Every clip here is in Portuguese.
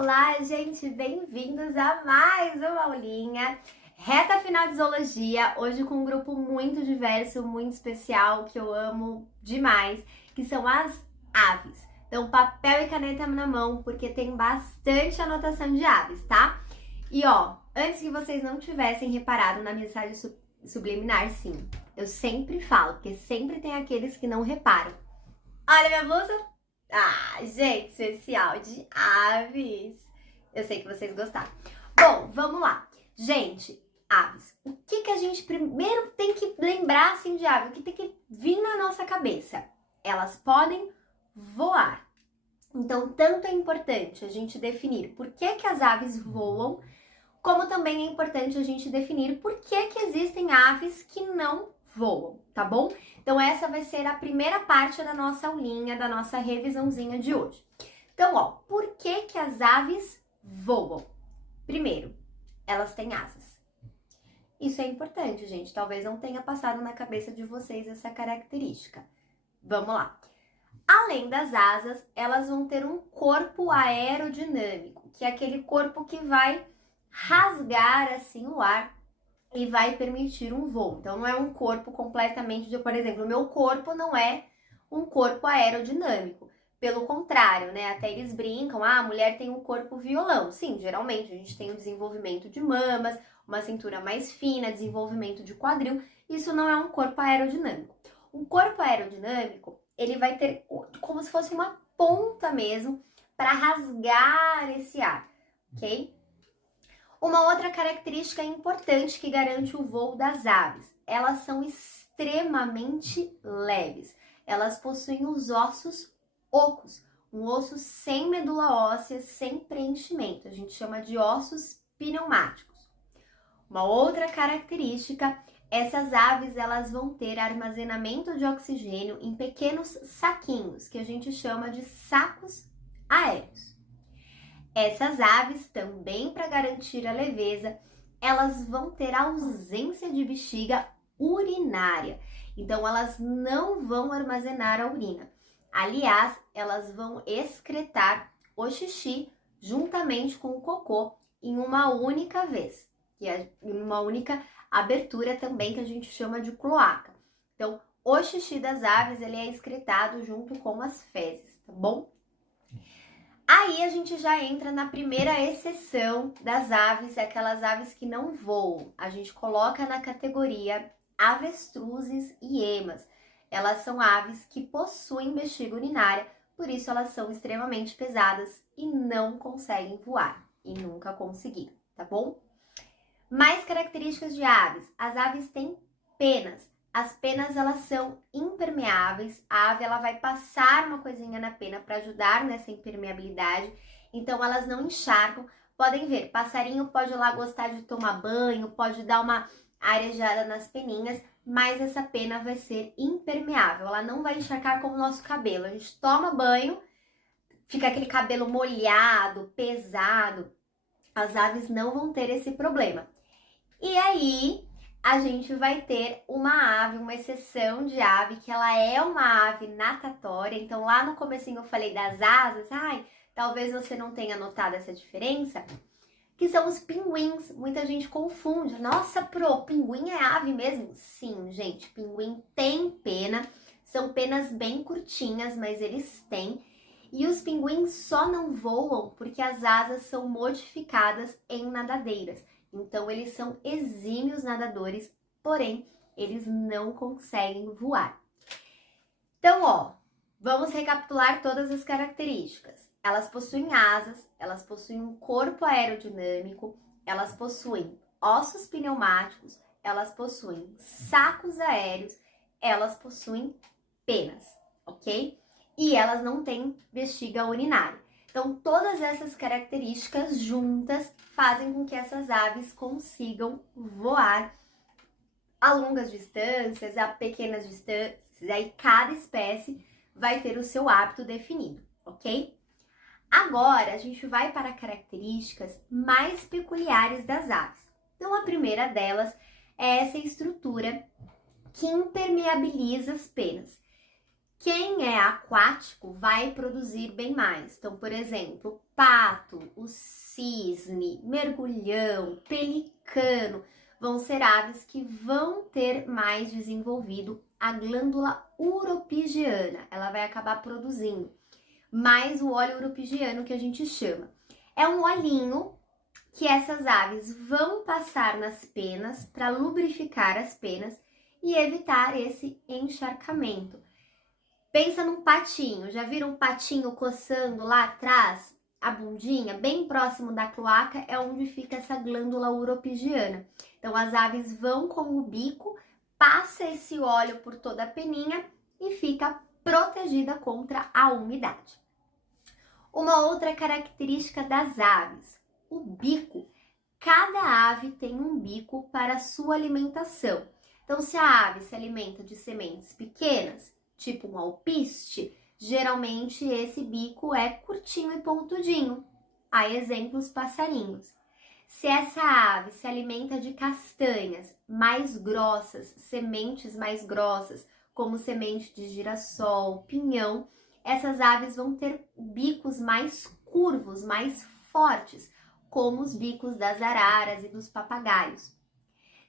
Olá, gente! Bem-vindos a mais uma aulinha. Reta final de zoologia, hoje com um grupo muito diverso, muito especial, que eu amo demais, que são as aves. Então, papel e caneta na mão, porque tem bastante anotação de aves, tá? E ó, antes que vocês não tivessem reparado na mensagem subliminar, sim, eu sempre falo, porque sempre tem aqueles que não reparam. Olha minha blusa! Ah, gente, especial de aves. Eu sei que vocês gostaram. Bom, vamos lá. Gente, aves. O que a gente primeiro tem que lembrar assim de ave? O que tem que vir na nossa cabeça? Elas podem voar. Então, tanto é importante a gente definir por que as aves voam, como também é importante a gente definir por que existem aves que não voam, tá bom? Então essa vai ser a primeira parte da nossa aulinha, da nossa revisãozinha de hoje. Então, ó, por que as aves voam? Primeiro, elas têm asas. Isso é importante, gente. Talvez não tenha passado na cabeça de vocês essa característica. Vamos lá. Além das asas, elas vão ter um corpo aerodinâmico, que é aquele corpo que vai rasgar assim o ar e vai permitir um voo. Então não é um corpo completamente por exemplo, o meu corpo não é um corpo aerodinâmico. Pelo contrário, né? Até eles brincam, a mulher tem um corpo violão. Sim, geralmente a gente tem o desenvolvimento de mamas, uma cintura mais fina, desenvolvimento de quadril. Isso não é um corpo aerodinâmico. Um corpo aerodinâmico, ele vai ter como se fosse uma ponta mesmo para rasgar esse ar, ok? Uma outra característica importante que garante o voo das aves, elas são extremamente leves. Elas possuem os ossos ocos, um osso sem medula óssea, sem preenchimento. A gente chama de ossos pneumáticos. Uma outra característica, essas aves elas vão ter armazenamento de oxigênio em pequenos saquinhos, que a gente chama de sacos aéreos. Essas aves, também para garantir a leveza, elas vão ter ausência de bexiga urinária. Então, elas não vão armazenar a urina. Aliás, elas vão excretar o xixi juntamente com o cocô em uma única vez, que é em uma única abertura também, que a gente chama de cloaca. Então, o xixi das aves ele é excretado junto com as fezes, tá bom? Aí a gente já entra na primeira exceção das aves, aquelas aves que não voam. A gente coloca na categoria avestruzes e emas. Elas são aves que possuem bexiga urinária, por isso elas são extremamente pesadas e não conseguem voar. E nunca conseguiram, tá bom? Mais características de aves. As aves têm penas. As penas, elas são impermeáveis. A ave, ela vai passar uma coisinha na pena para ajudar nessa impermeabilidade. Então, elas não encharcam. Podem ver, passarinho pode ir lá gostar de tomar banho, pode dar uma arejada nas peninhas, mas essa pena vai ser impermeável. Ela não vai encharcar como o nosso cabelo. A gente toma banho, fica aquele cabelo molhado, pesado. As aves não vão ter esse problema. E aí, a gente vai ter uma ave, uma exceção de ave, que ela é uma ave natatória. Então, lá no comecinho eu falei das asas, talvez você não tenha notado essa diferença, que são os pinguins. Muita gente confunde. Nossa, pinguim é ave mesmo? Sim, gente, pinguim tem pena. São penas bem curtinhas, mas eles têm. E os pinguins só não voam porque as asas são modificadas em nadadeiras. Então, eles são exímios nadadores, porém, eles não conseguem voar. Então, ó, vamos recapitular todas as características. Elas possuem asas, elas possuem um corpo aerodinâmico, elas possuem ossos pneumáticos, elas possuem sacos aéreos, elas possuem penas, ok? E elas não têm bexiga urinária. Então, todas essas características juntas fazem com que essas aves consigam voar a longas distâncias, a pequenas distâncias, aí cada espécie vai ter o seu hábito definido, ok? Agora, a gente vai para características mais peculiares das aves. Então, a primeira delas é essa estrutura que impermeabiliza as penas. Quem é aquático vai produzir bem mais. Então, por exemplo, o pato, o cisne, mergulhão, pelicano, vão ser aves que vão ter mais desenvolvido a glândula uropigiana. Ela vai acabar produzindo mais o óleo uropigiano que a gente chama. É um olhinho que essas aves vão passar nas penas para lubrificar as penas e evitar esse encharcamento. Pensa num patinho, já viram um patinho coçando lá atrás, a bundinha, bem próximo da cloaca, é onde fica essa glândula uropigiana. Então as aves vão com o bico, passa esse óleo por toda a peninha e fica protegida contra a umidade. Uma outra característica das aves, o bico. Cada ave tem um bico para a sua alimentação. Então se a ave se alimenta de sementes pequenas, tipo um alpiste, geralmente esse bico é curtinho e pontudinho. Há exemplos passarinhos. Se essa ave se alimenta de castanhas mais grossas, sementes mais grossas, como semente de girassol, pinhão, essas aves vão ter bicos mais curvos, mais fortes, como os bicos das araras e dos papagaios.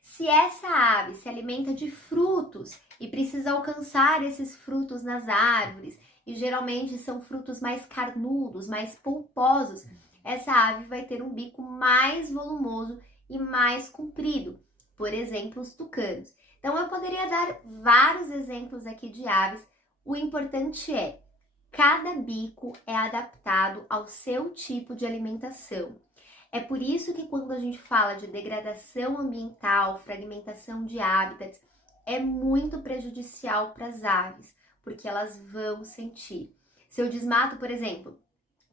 Se essa ave se alimenta de frutos e precisa alcançar esses frutos nas árvores, e geralmente são frutos mais carnudos, mais polposos, essa ave vai ter um bico mais volumoso e mais comprido, por exemplo, os tucanos. Então eu poderia dar vários exemplos aqui de aves. O importante é, cada bico é adaptado ao seu tipo de alimentação. É por isso que quando a gente fala de degradação ambiental, fragmentação de hábitats, é muito prejudicial para as aves, porque elas vão sentir. Se eu desmato, por exemplo,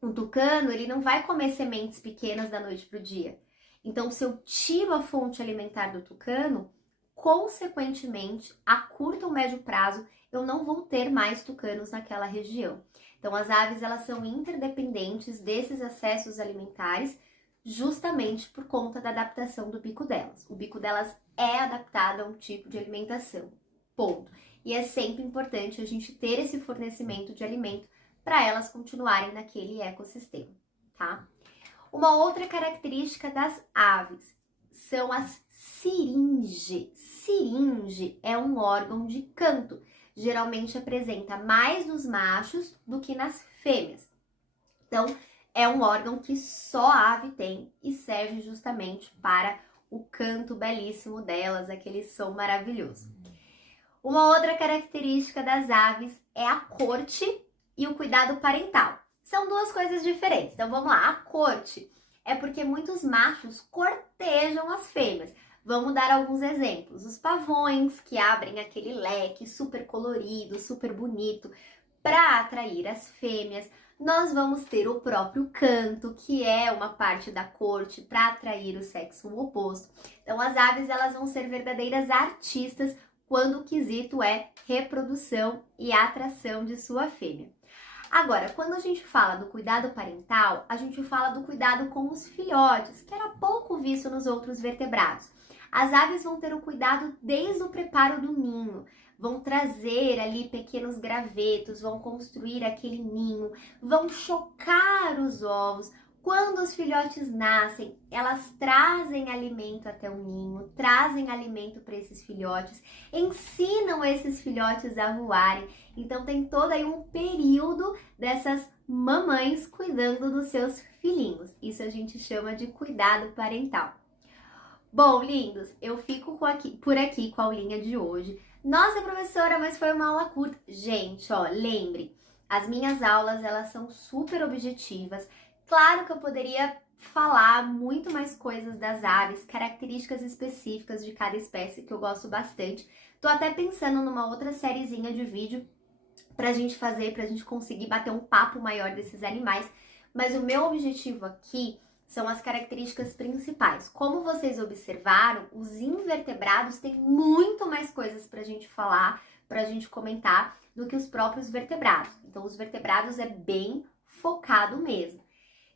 um tucano, ele não vai comer sementes pequenas da noite para o dia. Então, se eu tiro a fonte alimentar do tucano, consequentemente, a curto ou médio prazo, eu não vou ter mais tucanos naquela região. Então, as aves, elas são interdependentes desses acessos alimentares, justamente por conta da adaptação do bico delas. O bico delas é adaptado a um tipo de alimentação, ponto. E é sempre importante a gente ter esse fornecimento de alimento para elas continuarem naquele ecossistema, tá? Uma outra característica das aves são as siringe. Siringe é um órgão de canto, geralmente apresenta mais nos machos do que nas fêmeas. Então, é um órgão que só a ave tem e serve justamente para o canto belíssimo delas, aquele som maravilhoso. Uma outra característica das aves é a corte e o cuidado parental. São duas coisas diferentes. Então vamos lá, a corte é porque muitos machos cortejam as fêmeas. Vamos dar alguns exemplos. Os pavões, que abrem aquele leque super colorido, super bonito, para atrair as fêmeas. Nós vamos ter o próprio canto, que é uma parte da corte para atrair o sexo oposto. Então as aves, elas vão ser verdadeiras artistas quando o quesito é reprodução e atração de sua fêmea. Agora, quando a gente fala do cuidado parental, a gente fala do cuidado com os filhotes, que era pouco visto nos outros vertebrados. As aves vão ter o cuidado desde o preparo do ninho, vão trazer ali pequenos gravetos, vão construir aquele ninho, vão chocar os ovos. Quando os filhotes nascem, elas trazem alimento até o ninho, trazem alimento para esses filhotes, ensinam esses filhotes a voarem. Então tem todo aí um período dessas mamães cuidando dos seus filhinhos. Isso a gente chama de cuidado parental. Bom, lindos, eu fico por aqui com a aulinha de hoje. Nossa, professora, mas foi uma aula curta. Gente, ó, lembre, as minhas aulas, elas são super objetivas. Claro que eu poderia falar muito mais coisas das aves, características específicas de cada espécie, que eu gosto bastante. Tô até pensando numa outra sériezinha de vídeo pra gente fazer, pra gente conseguir bater um papo maior desses animais. Mas o meu objetivo aqui são as características principais. Como vocês observaram, os invertebrados têm muito mais coisas pra gente falar, pra gente comentar, do que os próprios vertebrados. Então, os vertebrados é bem focado mesmo.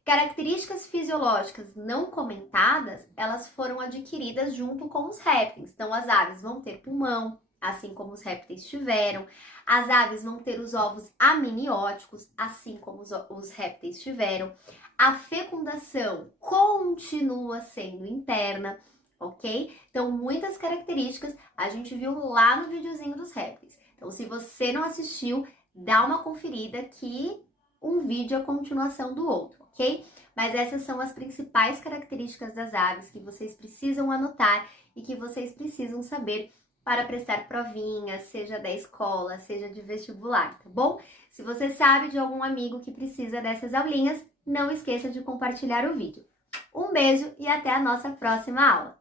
Características fisiológicas não comentadas, elas foram adquiridas junto com os répteis. Então, as aves vão ter pulmão, assim como os répteis tiveram. As aves vão ter os ovos amnióticos, assim como os répteis tiveram. A fecundação continua sendo interna, ok? Então, muitas características a gente viu lá no videozinho dos répteis. Então, se você não assistiu, dá uma conferida que um vídeo é a continuação do outro, ok? Mas essas são as principais características das aves que vocês precisam anotar e que vocês precisam saber para prestar provinhas, seja da escola, seja de vestibular, tá bom? Se você sabe de algum amigo que precisa dessas aulinhas, não esqueça de compartilhar o vídeo. Um beijo e até a nossa próxima aula!